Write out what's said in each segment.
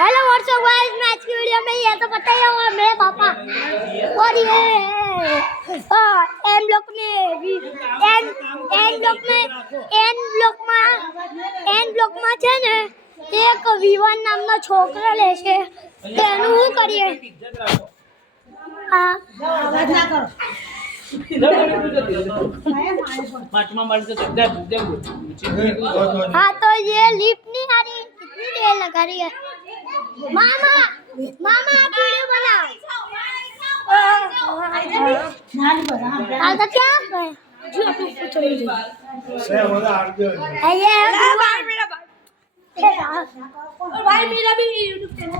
Hello what's up guys, मैं आज की वीडियो में ये तो पता ही होगा मेरे पापा और ये एन ब्लॉक में છે ને એક વિવાન નામનો છોકરો લે છે તેનું શું કરીએ હા हाँ तो ये लिफ्ट नहीं आ रही, कितनी देर लगा रही है। मामा मामा आप वीडियो बनाओ। तो क्या है ये भाई मेरा भी यूट्यूब चैनल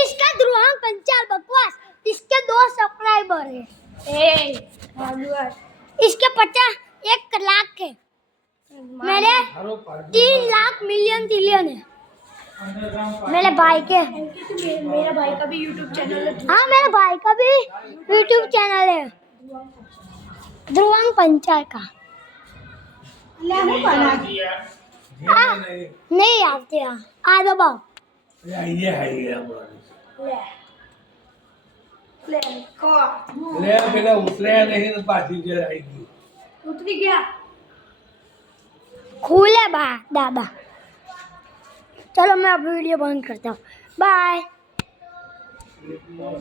इसका ध्रुवांग पंचाल बकवास, इसके 2 सब्सक्राइबर है। इसके 1 लाख है, मेरे 3 लाख मिलियन ट्रिलियन है मेरे भाई के। मेरा भाई का भी यूट्यूब चैनल है। हाँ मेरे भाई का भी यूट्यूब चैनल है ध्रुवांग पंचाल का। नहीं आते आ दबाओ ले बेटा उतरे नहीं तो पार्टी जो आएगी उतरी गया खुले बा दादा। चलो मैं अब वीडियो बंद करता हूँ, बाय।